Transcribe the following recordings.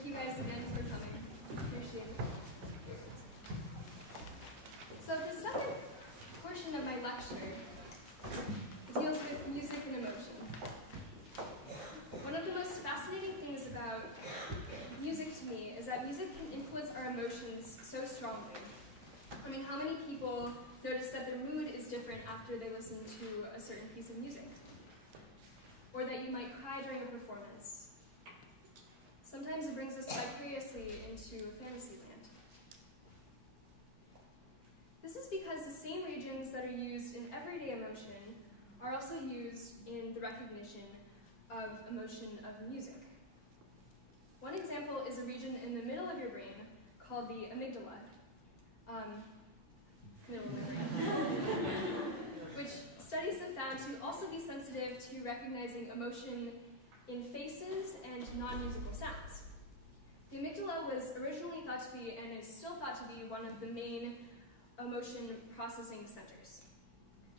Thank you guys again for coming. Appreciate it. So the second portion of my lecture deals with music and emotion. One of the most fascinating things about music to me is that music can influence our emotions so strongly. I mean, how many people notice that their mood is different after they listen to a certain piece of music? Or that you might cry during a performance. Sometimes it brings us vicariously into fantasyland. This is because the same regions that are used in everyday emotion are also used in the recognition of emotion of music. One example is a region in the middle of your brain called the amygdala, which studies have found to also be sensitive to recognizing emotion in faces and non-musical sounds. The amygdala was originally thought to be, and is still thought to be, one of the main emotion processing centers.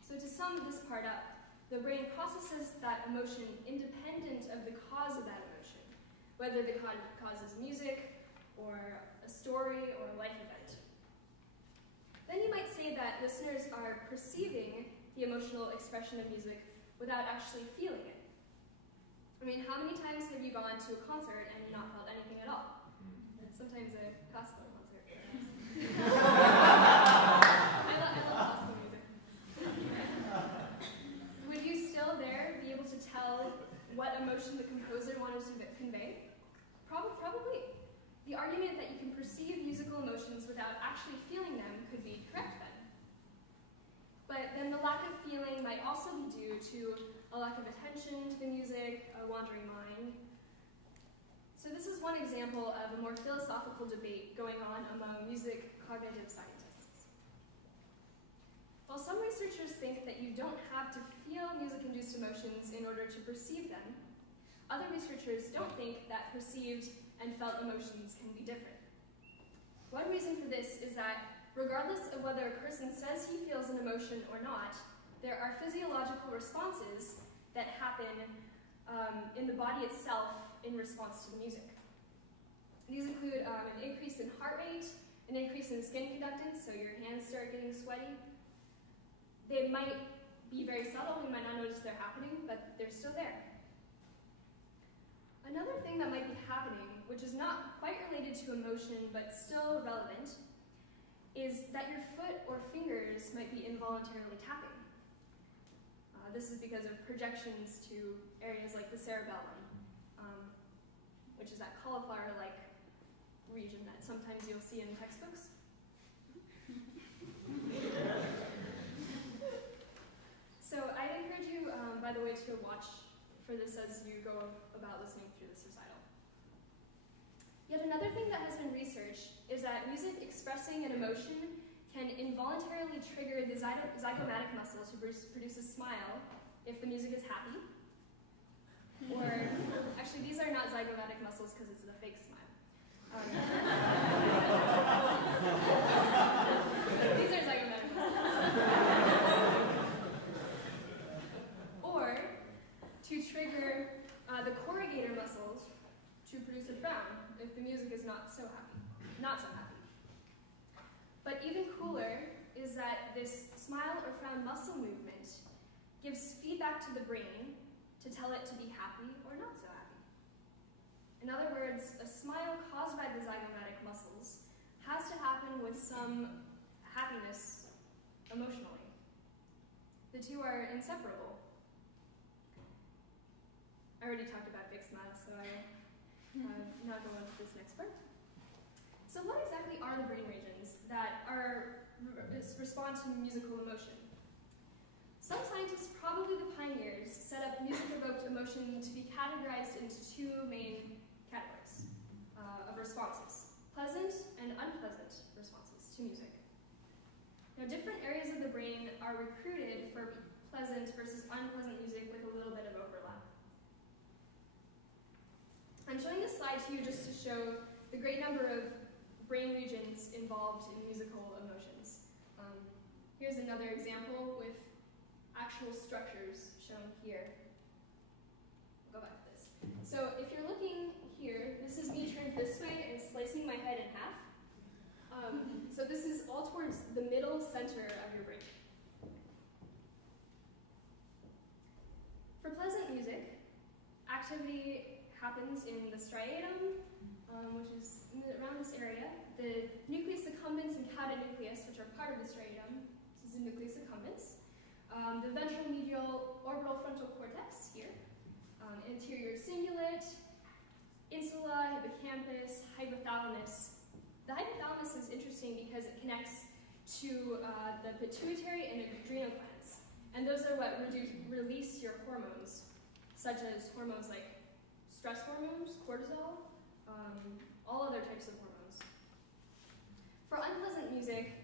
So to sum this part up, the brain processes that emotion independent of the cause of that emotion, whether the cause is music, or a story, or a life event. Then you might say that listeners are perceiving the emotional expression of music without actually feeling it. I mean, how many times have you gone to a concert and not felt anything at all? Sometimes a classical concert. I love classical music. Would you still there be able to tell what emotion the composer wanted to convey? Probably. The argument that you can perceive musical emotions without actually feeling them could be correct then. But then the lack of feeling might also be due to a lack of attention to the music, a wandering mind. So this is one example of a more philosophical debate going on among music cognitive scientists. While some researchers think that you don't have to feel music-induced emotions in order to perceive them, other researchers don't think that perceived and felt emotions can be different. One reason for this is that regardless of whether a person says he feels an emotion or not, there are physiological responses that happen in the body itself in response to the music. These include an increase in heart rate, an increase in skin conductance, so your hands start getting sweaty. They might be very subtle, we might not notice they're happening, but they're still there. Another thing that might be happening, which is not quite related to emotion but still relevant, is that your foot or fingers might be involuntarily tapping. This is because of projections to areas like the cerebellum, which is that cauliflower-like region that sometimes you'll see in textbooks. So I encourage you, by the way, to watch for this as you go about listening through this recital. Yet another thing that has been researched is that music expressing an emotion can involuntarily trigger the zygomatic muscle to produce a smile if the music is happy. Or, actually, these are not zygomatic muscles because it's a fake smile. These are zygomatic muscles. Or to trigger the corrugator muscles to produce a frown if the music is not so happy. But even cooler is that this smile or frown muscle movement gives feedback to the brain to tell it to be happy or not so happy. In other words, a smile caused by the zygomatic muscles has to happen with some happiness emotionally. The two are inseparable. I already talked about fake smiles, so I'm not going on to this next part. So what exactly are the brain regions that respond to musical emotion? Some scientists, probably the pioneers, set up music-evoked emotion to be categorized into two main categories of responses: pleasant and unpleasant responses to music. Now, different areas of the brain are recruited for pleasant versus unpleasant music with a little bit of overlap. I'm showing this slide to you just to show the great number of brain regions involved in musical emotions. Here's another example with actual structures shown here. I'll go back to this. So if you're looking here, this is me turned this all towards the middle center of your brain. For pleasant music, activity happens in the striatum, which is around this area, the nucleus accumbens and cauda nucleus, which are part of the striatum. This is the nucleus accumbens. The ventral medial orbital frontal cortex here, anterior cingulate, insula, hippocampus, hypothalamus. The hypothalamus is interesting because it connects to the pituitary and adrenal glands. And those are what release your hormones, such as hormones like stress hormones, cortisol, all other types of hormones. For unpleasant music,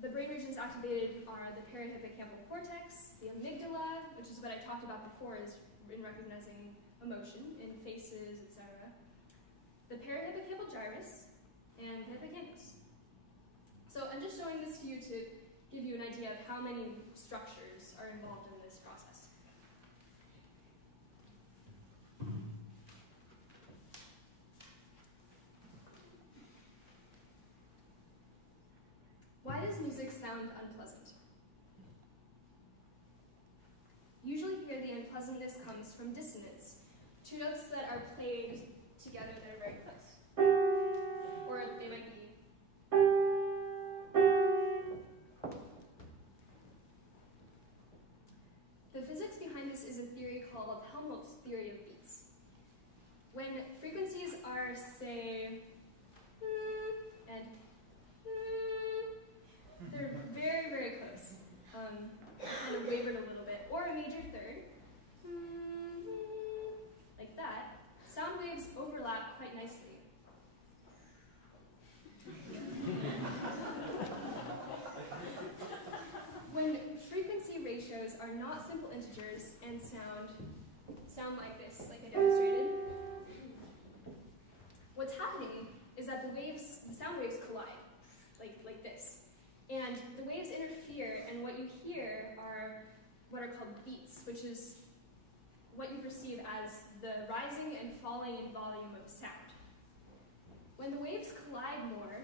the brain regions activated are the parahippocampal cortex, the amygdala, which is what I talked about before is in recognizing emotion in faces, etc. The parahippocampal gyrus, and the hippocampus. So I'm just showing this to you to give you an idea of how many structures are involved in this process. Why does music sound unpleasant? Usually here the unpleasantness comes from dissonance, two notes that are played together that are very close. Or they might be. The physics behind this is a theory called Helmholtz theory of beats. When frequencies are, say, and they're very, very close, kind of wavered a little bit, or a major third, like that, sound waves overlap quite nicely. When frequency ratios are not simple integers and sound like this, like I demonstrated, what's happening is that the sound waves collide, like this. And the waves interfere, and what you hear are what are called beats, which is what you perceive as the rising and falling in volume of sound. When the waves collide more,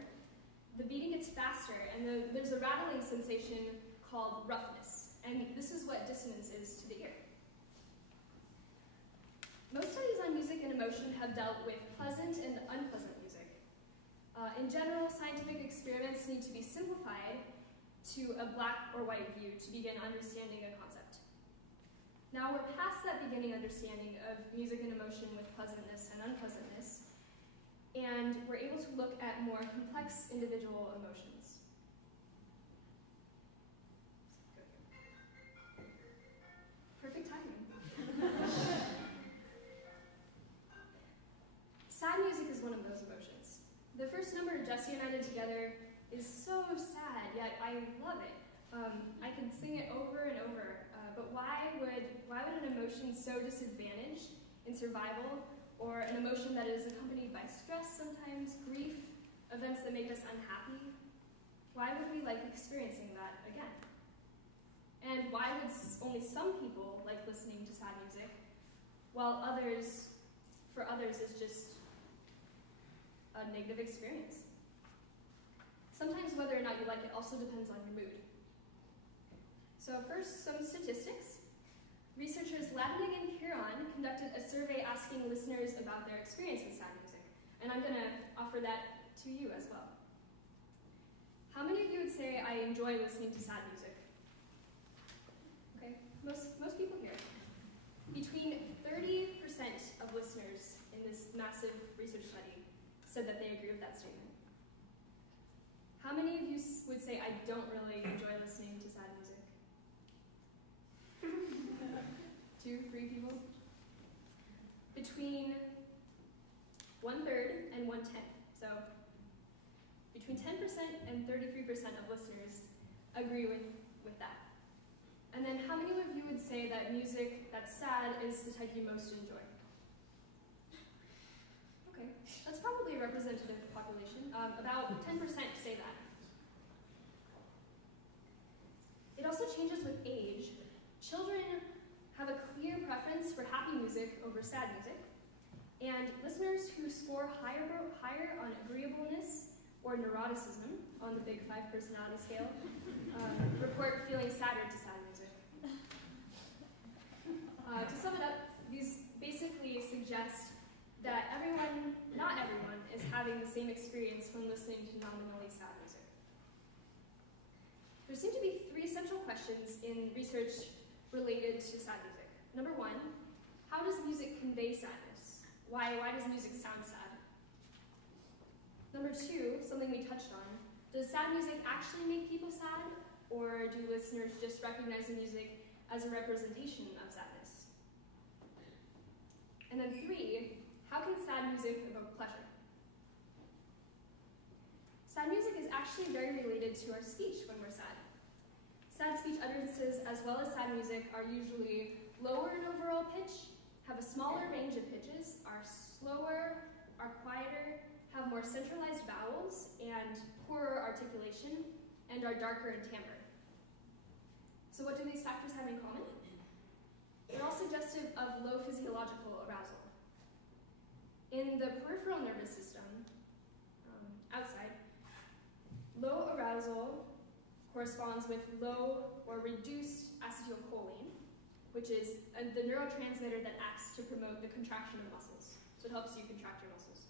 the beating gets faster, and there's a rattling sensation called roughness, and this is what dissonance is to the ear. Most studies on music and emotion have dealt with pleasant and unpleasant music. In general, scientific experiments need to be simplified to a black or white view to begin understanding a concept. Now we're past that beginning understanding of music and emotion with pleasantness and unpleasantness, and we're able to look at more complex individual emotions. Perfect timing. Sad music is one of those emotions. The first number Jesse and I did together is so sad, yet I love it. I could sing it over and over, but why would an emotion so disadvantaged in survival, or an emotion that is accompanied by stress sometimes, grief, events that make us unhappy, why would we like experiencing that again? And why would only some people like listening to sad music, while for others it's just a negative experience? Sometimes whether or not you like it also depends on your mood. So first, some statistics. Researchers Ladnig and Huron conducted a survey asking listeners about their experience with sad music, and I'm going to offer that to you as well. How many of you would say, I enjoy listening to sad music? Okay, most people here. Between 30% of listeners in this massive research study said that they agree with that statement. How many of you would say, I don't really enjoy listening to sad music? 2, 3 people? Between 1/3 and 1/10. So between 10% and 33% of listeners agree with that. And then how many of you would say that music that's sad is the type you most enjoy? Okay, that's probably a representative population. About 10% say that. It also changes with age. Children have a clear preference for happy music over sad music, and listeners who score higher on agreeableness or neuroticism on the Big Five personality scale, report feeling sadder to sad music. To sum it up, these basically suggest that not everyone, is having the same experience when listening to nominally sad music. There seem to be three central questions in research related to sad music. Number one, how does music convey sadness? Why does music sound sad? Number two, something we touched on, does sad music actually make people sad, or do listeners just recognize the music as a representation of sadness? And then three, how can sad music evoke pleasure? Sad music is actually very related to our speech when we're sad. Sad speech utterances, as well as sad music, are usually lower in overall pitch, have a smaller range of pitches, are slower, are quieter, have more centralized vowels and poorer articulation, and are darker in timbre. So what do these factors have in common? They're all suggestive of low physiological arousal. In the peripheral nervous system, outside, low arousal corresponds with low or reduced acetylcholine, which is the neurotransmitter that acts to promote the contraction of muscles. So it helps you contract your muscles.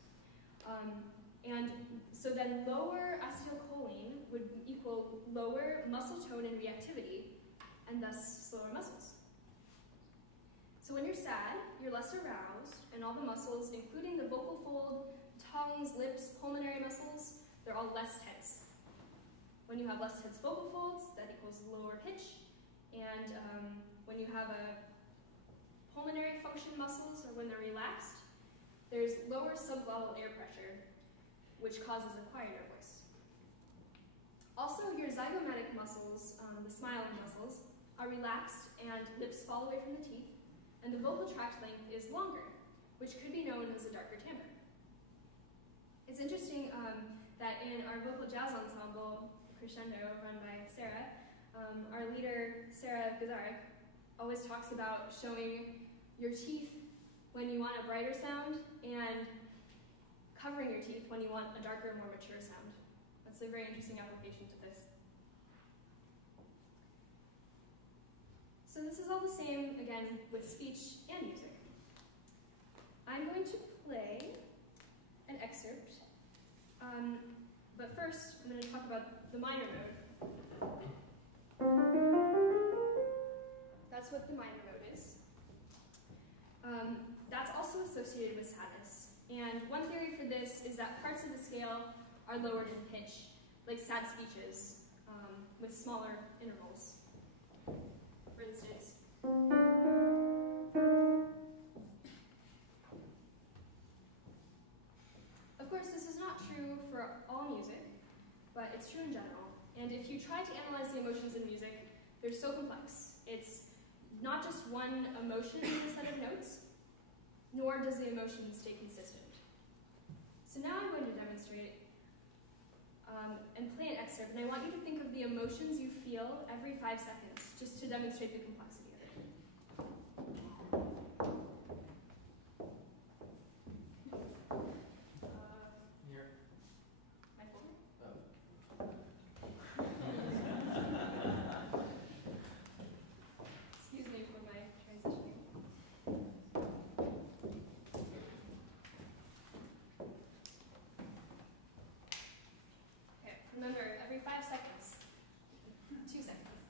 And so then lower acetylcholine would equal lower muscle tone and reactivity, and thus slower muscles. So when you're sad, you're less aroused, and all the muscles, including the vocal fold, tongues, lips, pulmonary muscles, they're all less tense. When you have less tense vocal folds, that equals lower pitch, and when you have a pulmonary function muscles, or when they're relaxed, there's lower subglottal air pressure, which causes a quieter voice. Also, your zygomatic muscles, the smiling muscles, are relaxed and lips fall away from the teeth, and the vocal tract length is longer, which could be known as a darker timbre. It's interesting that in our vocal jazz ensemble, Crescendo, run by Sarah, our leader, Sarah Gazarek, always talks about showing your teeth when you want a brighter sound, and covering your teeth when you want a darker, more mature sound. That's a very interesting application to this. So this is all the same, again, with speech and music. I'm going to play an excerpt, but first I'm going to talk about the minor mode. That's what the minor mode is. That's also associated with sadness. And one theory for this is that parts of the scale are lowered in pitch, like sad speeches, with smaller intervals. For instance, of course, this is not true for all music, but it's true in general. And if you try to analyze the emotions in music, they're so complex. It's not just one emotion in a set of notes, nor does the emotion stay consistent. So now I'm going to demonstrate and play an excerpt, and I want you to think of the emotions you feel every 5 seconds, just to demonstrate the complexity of it. Here. My folder? Oh. Excuse me for my transitioning. Okay, remember, every 5 seconds. 2 seconds.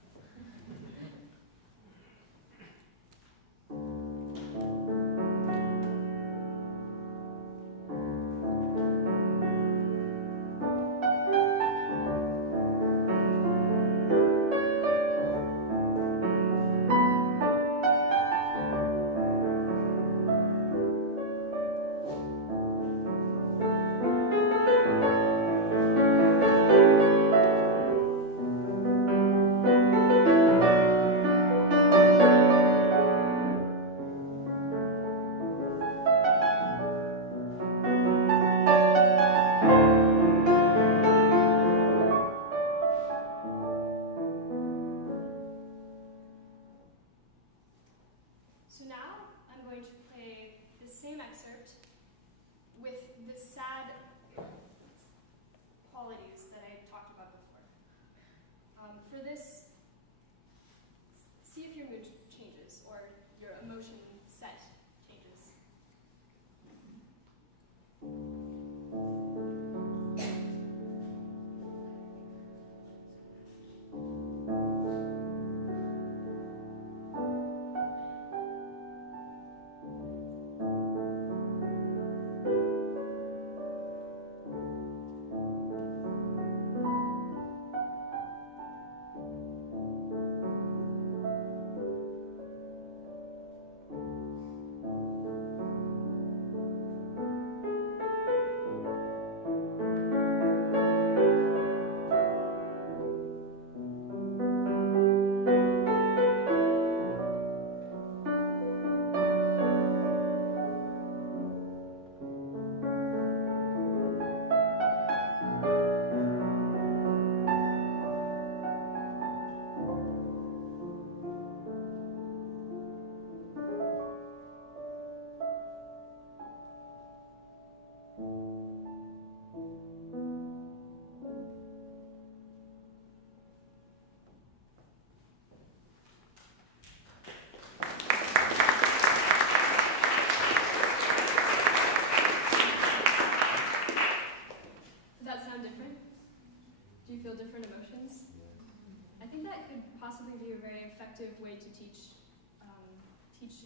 effective way to teach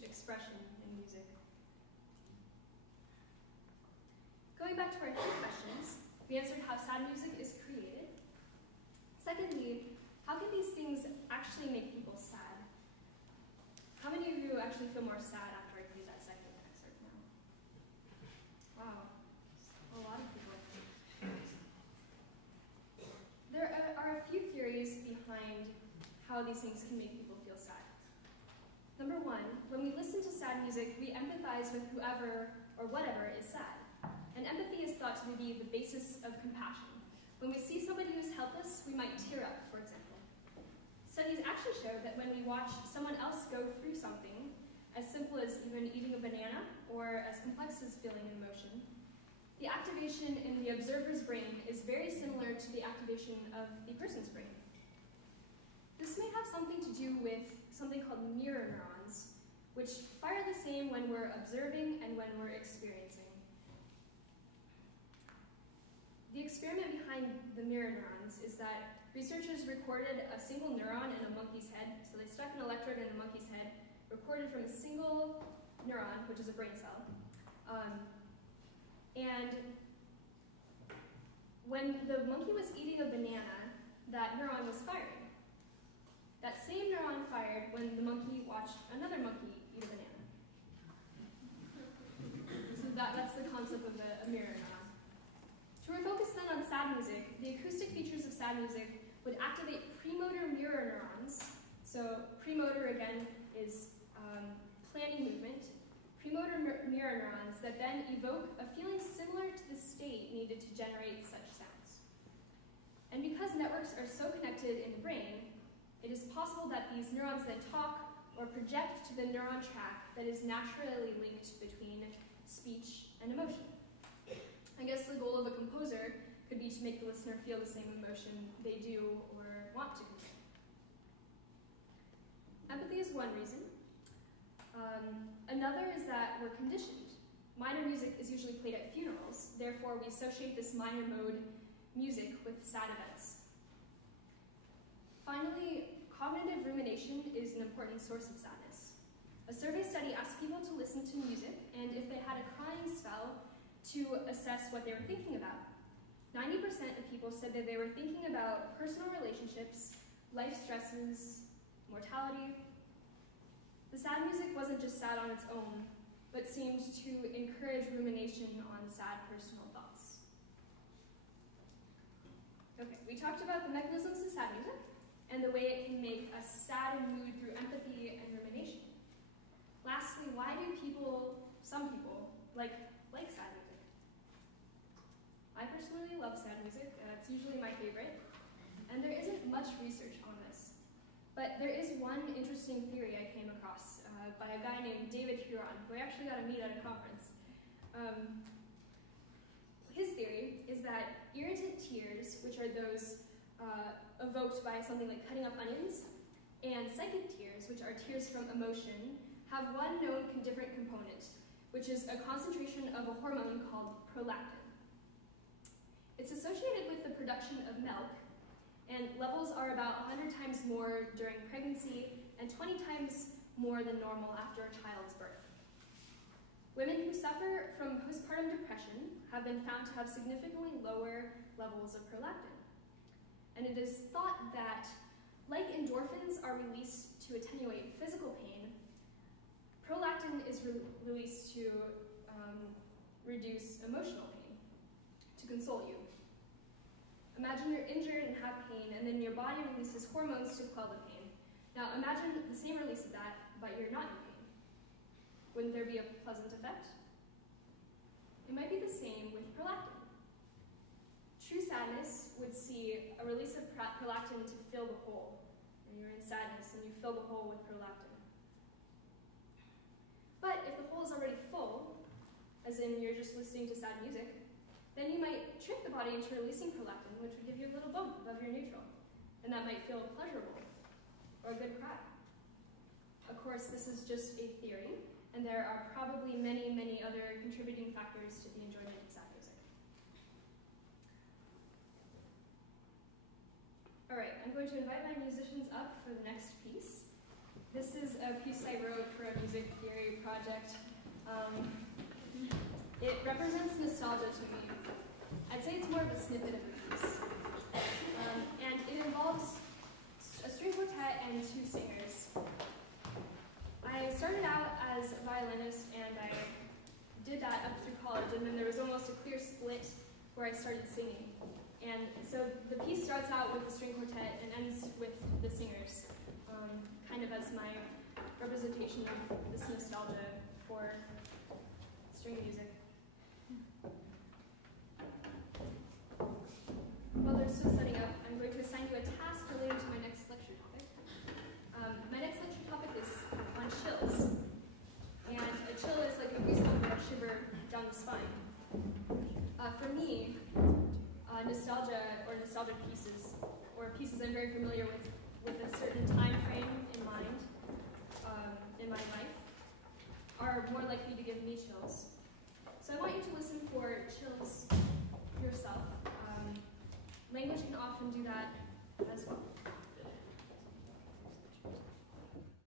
expression in music. Going back to our two questions, we answered how sad music is created. Secondly, how can these things actually make people sad? How many of you actually feel more sad after I read that second excerpt now? Wow, a lot of people. There are a few theories behind how these things can make people feel sad. Number one, when we listen to sad music, we empathize with whoever or whatever is sad. And empathy is thought to be the basis of compassion. When we see somebody who's helpless, we might tear up, for example. Studies actually show that when we watch someone else go through something, as simple as even eating a banana, or as complex as feeling an emotion, the activation in the observer's brain is very similar to the activation of the person's brain. This may have something to do with something called mirror neurons, which fire the same when we're observing and when we're experiencing. The experiment behind the mirror neurons is that researchers recorded a single neuron in a monkey's head. So they stuck an electrode in a monkey's head, recorded from a single neuron, which is a brain cell. And when the monkey was eating a banana, that neuron was firing. That same neuron fired when the monkey watched another monkey eat a banana. So that's the concept of a mirror neuron. To refocus then on sad music, the acoustic features of sad music would activate premotor mirror neurons. So premotor, again, is planning movement. Premotor mirror neurons that then evoke a feeling similar to the state needed to generate such sounds. And because networks are so connected in the brain, it is possible that these neurons then talk or project to the neuron track that is naturally linked between speech and emotion. I guess the goal of a composer could be to make the listener feel the same emotion they do or want to convey. Empathy is one reason. Another is that we're conditioned. Minor music is usually played at funerals, therefore we associate this minor mode music with sad events. Finally, cognitive rumination is an important source of sadness. A survey study asked people to listen to music and if they had a crying spell to assess what they were thinking about. 90% of people said that they were thinking about personal relationships, life stresses, mortality. The sad music wasn't just sad on its own, but seemed to encourage rumination on sad personal thoughts. Okay, we talked about the mechanisms of sad music and the way it can make us sad and mood through empathy and rumination. Lastly, why do some people, like sad music? I personally love sad music. It's usually my favorite. And there isn't much research on this. But there is one interesting theory I came across by a guy named David Huron, who I actually got to meet at a conference. His theory is that irritant tears, which are those evoked by something like cutting up onions, and psychic tears, which are tears from emotion, have one known different component, which is a concentration of a hormone called prolactin. It's associated with the production of milk, and levels are about 100 times more during pregnancy and 20 times more than normal after a child's birth. Women who suffer from postpartum depression have been found to have significantly lower levels of prolactin. And it is thought that, like endorphins are released to attenuate physical pain, prolactin is released to reduce emotional pain, to console you. Imagine you're injured and have pain, and then your body releases hormones to quell the pain. Now imagine the same release of that, but you're not in pain. Wouldn't there be a pleasant effect? It might be the same with prolactin. True sadness would see a release of prolactin to fill the hole. And you're in sadness and you fill the hole with prolactin. But if the hole is already full, as in you're just listening to sad music, then you might trick the body into releasing prolactin, which would give you a little bump above your neutral. And that might feel pleasurable, or a good cry. Of course, this is just a theory, and there are probably many, many other contributing factors to the enjoyment of sad music. All right, I'm going to invite my musicians up for the next piece. This is a piece I wrote for a music theory project. It represents nostalgia to me. I'd say it's more of a snippet of a piece. And it involves a string quartet and two singers. I started out as a violinist, and I did that up through college, and then there was almost a clear split where I started singing. And so the piece starts out with the string quartet and ends with the singers, kind of as my representation of this nostalgia for string music. While they're still setting up, I'm going to assign you a task related to my next lecture topic. My next lecture topic is on chills. And a chill is like a goosebump or a shiver down the spine. For me, nostalgia or nostalgic pieces, or pieces I'm very familiar with a certain time frame in mind, in my life, are more likely to give me chills. So I want you to listen for chills yourself. Language can often do that as well.